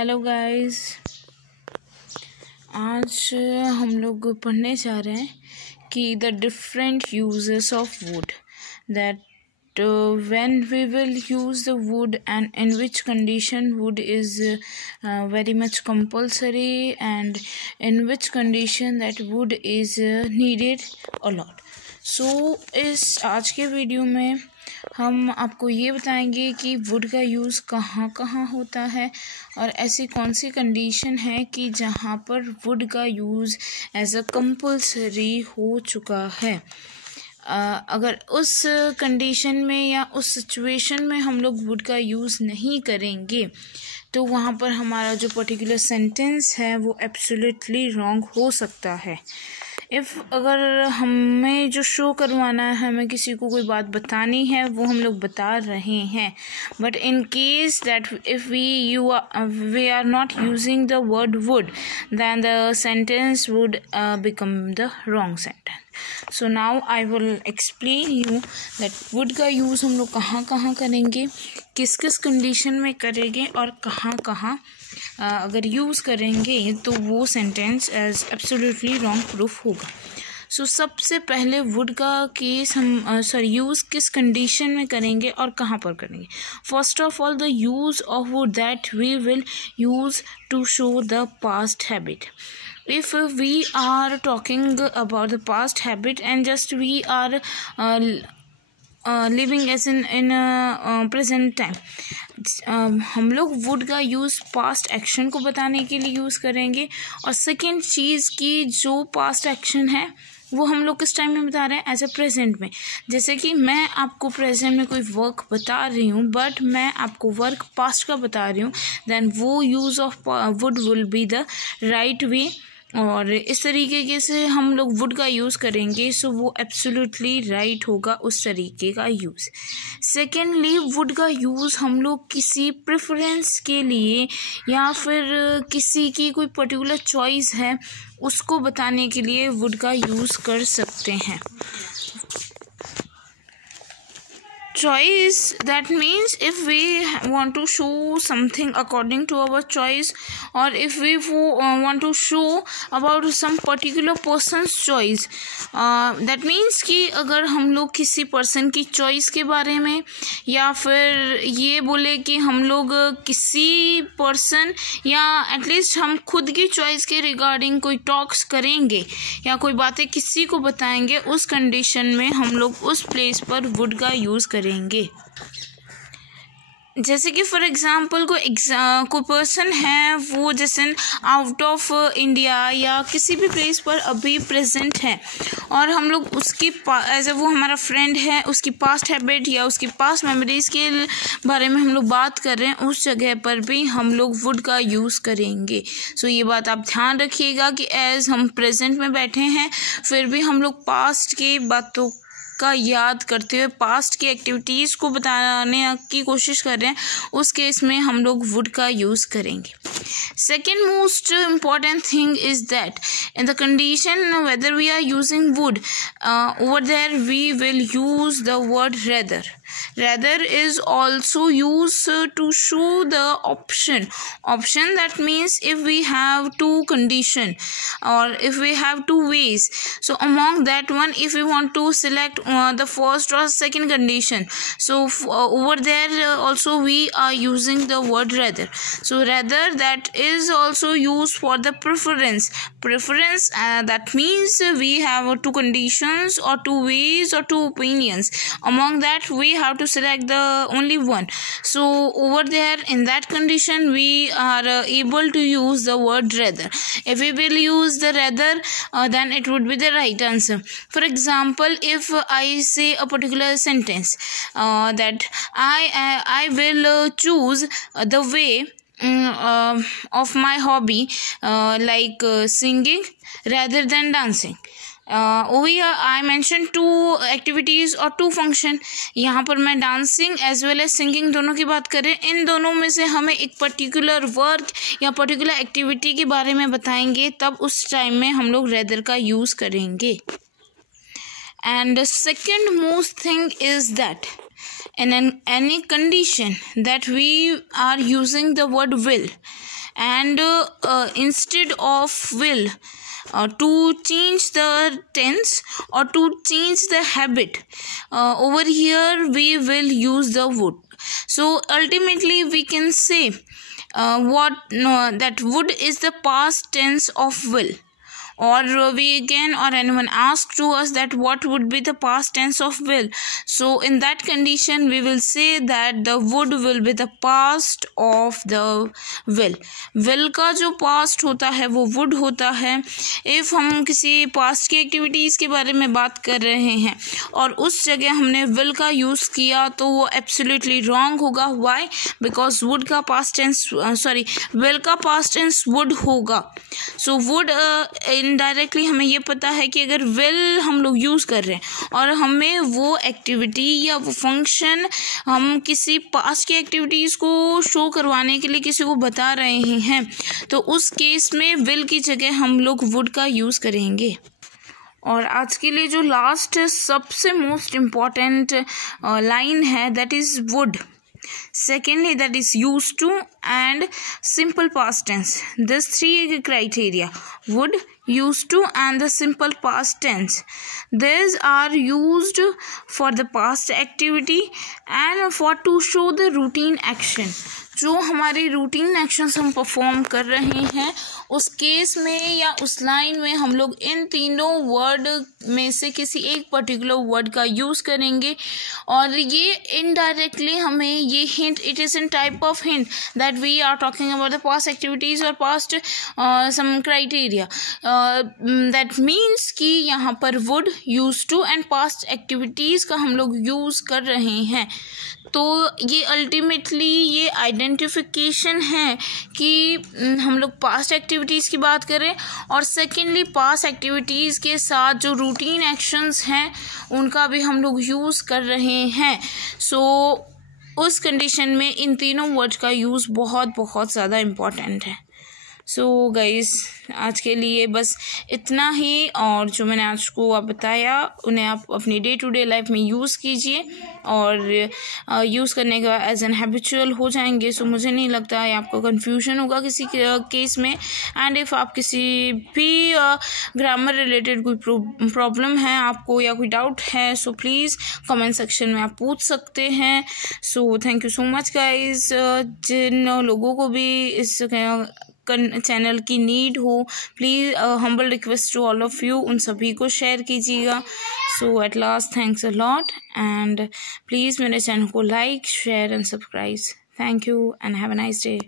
Hello guys, आज हम लोग पढ़ने जा रहे हैं कि the different uses of would, that when we will use the wood and in which condition wood is very much compulsory and in which condition that wood is needed a lot. So इस आज के video में हम आपको ये बताएंगे कि would का यूज़ कहाँ कहाँ होता है और ऐसी कौन सी कंडीशन है कि जहाँ पर वुड का यूज़ एज अ कंपल्सरी हो चुका है. अगर उस कंडीशन में या उस सिचुएशन में हम लोग वुड का यूज़ नहीं करेंगे तो वहाँ पर हमारा जो पर्टिकुलर सेंटेंस है वो एब्सोल्युटली रॉन्ग हो सकता है. अगर हमें जो शो करवाना है, हमें किसी को कोई बात बतानी है, वो हम लोग बता रहे हैं, but in case that if we are not using the word would, then the sentence would become the wrong sentence. So now I will explain you that wood का यूज़ हम लोग कहाँ कहाँ करेंगे, किस किस कंडीशन में करेंगे और कहाँ कहाँ अगर यूज़ करेंगे तो वो sentence as absolutely wrong proof होगा. सो सबसे पहले वुड का केस हम यूज़ किस कंडीशन में करेंगे और कहाँ पर करेंगे. First of all, the use of would that we will use to show the past habit. If we are talking about the past habit and just we are living as in present time, हम लोग would का use past action को बताने के लिए use करेंगे. और second चीज़ की जो पास्ट एक्शन है वो हम लोग किस टाइम में बता रहे हैं, एज ए प्रेजेंट में. जैसे कि मैं आपको प्रेजेंट में कोई वर्क बता रही हूँ बट मैं आपको वर्क पास्ट का बता रही हूँ, देन वो use of would will be the right way. और इस तरीके से हम लोग वुड का यूज़ करेंगे सो वो एब्सोल्युटली राइट होगा उस तरीके का यूज़. सेकेंडली, वुड का यूज़ हम लोग किसी प्रेफरेंस के लिए या फिर किसी की कोई पर्टिकुलर चॉइस है उसको बताने के लिए वुड का यूज़ कर सकते हैं. Choice, that means if we want to show something according to our choice or if we want to show about some particular person's choice, that means कि अगर हम लोग किसी पर्सन की चॉइस के बारे में या फिर ये बोले कि हम लोग किसी पर्सन या एटलीस्ट हम खुद की चॉइस के रिगार्डिंग कोई टॉक्स करेंगे या कोई बातें किसी को बताएंगे, उस कंडीशन में हम लोग उस प्लेस पर वुड का यूज़ करेंगे. जैसे कि फॉर एग्ज़ाम्पल कोई पर्सन है वो जैसे आउट ऑफ इंडिया या किसी भी प्लेस पर अभी प्रेजेंट है और हम लोग उसकी एज ए वो हमारा फ्रेंड है, उसकी पास्ट हैबिट या उसकी पास्ट मेमोरीज़ के बारे में हम लोग बात कर रहे हैं, उस जगह पर भी हम लोग वुड का यूज़ करेंगे. सो ये बात आप ध्यान रखिएगा कि एज हम प्रेजेंट में बैठे हैं फिर भी हम लोग पास्ट की बातों का याद करते हुए पास्ट की एक्टिविटीज़ को बताने की कोशिश कर रहे हैं, उस केस में हम लोग वुड का यूज़ करेंगे. Second most important thing is that in the condition whether we are using wood, over there we will use the word rather. Rather is also used to show the option. That means if we have two condition or if we have two ways, so among that one if we want to select the first or second condition, so over there also we are using the word rather. So rather, that is also used for the preference. That means we have two conditions or two ways or two opinions. Among that we have to select the only one. So over there in that condition we are able to use the word rather. If we will use the rather, then it would be the right answer. For example, if I say a particular sentence that I will choose the way of my hobby like singing rather than dancing. over here I mentioned two activities और two function. यहाँ पर मैं dancing as well as singing दोनों की बात करें, इन दोनों में से हमें एक पर्टिकुलर वर्क या पर्टिकुलर एक्टिविटी के बारे में बताएंगे, तब उस टाइम में हम लोग रेदर का यूज़ करेंगे. And the second most thing is that in any condition that we are using the word will, and instead of will, to change the tense or to change the habit, over here we will use the would. So ultimately we can say that would is the past tense of will. Or we again, or anyone asks to us that what would be the past tense of will. So in that condition we will say that the would will be the past of the will. will का जो past होता है वो would होता है. if हम किसी past की activities के बारे में बात कर रहे हैं और उस जगह हमने will का use किया तो वो absolutely wrong होगा. why? because would का past tense will का past tense would होगा. so would इनडायरेक्टली हमें ये पता है कि अगर विल हम लोग यूज़ कर रहे हैं और हमें वो एक्टिविटी या वो फंक्शन हम किसी पास्ट की एक्टिविटीज़ को शो करवाने के लिए किसी को बता रहे हैं तो उस केस में विल की जगह हम लोग वुड का यूज़ करेंगे. और आज के लिए जो लास्ट सबसे मोस्ट इम्पॉर्टेंट लाइन है that is would. Secondly, that is used to and simple past tense. These three criteria: would, used to, and the simple past tense. These are used for the past activity and for to show the routine action. जो हमारी routine actions हम perform कर रहे हैं उस case में या उस लाइन में हम लोग इन तीनों वर्ड में से किसी एक पर्टिकुलर वर्ड का यूज़ करेंगे. और ये इनडायरेक्टली हमें ये hint, it is in type of hint that we are talking about the past activities और past some criteria. That means कि यहाँ पर would, use to and past activities का हम लोग यूज़ कर रहे हैं. तो ये अल्टीमेटली ये आइडेंटिफिकेशन है कि हम लोग पास्ट एक्टिविटीज़ की बात करें और सेकेंडली पास्ट एक्टिविटीज़ के साथ जो रूटीन एक्शंस हैं उनका भी हम लोग यूज़ कर रहे हैं. सो उस कंडीशन में इन तीनों वर्ड्स का यूज़ बहुत बहुत ज़्यादा इम्पॉर्टेंट है. सो गाइस आज के लिए बस इतना ही. और जो मैंने आज को आप बताया उन्हें आप अपनी डे टू डे लाइफ में यूज़ कीजिए और यूज़ करने का एज एन हैबिचुअल हो जाएंगे. सो मुझे नहीं लगता है आपको कन्फ्यूजन होगा किसी केस में. एंड इफ़ आप किसी भी ग्रामर रिलेटेड कोई प्रॉब्लम है आपको या कोई डाउट है सो प्लीज़ कमेंट सेक्शन में आप पूछ सकते हैं. So thank you so much guys. जिन लोगों को भी इस चैनल की नीड हो please humble request to all of you, उन सभी को शेयर कीजिएगा. So at last thanks a lot and please मेरे चैनल को like, share and subscribe. Thank you and have a nice day.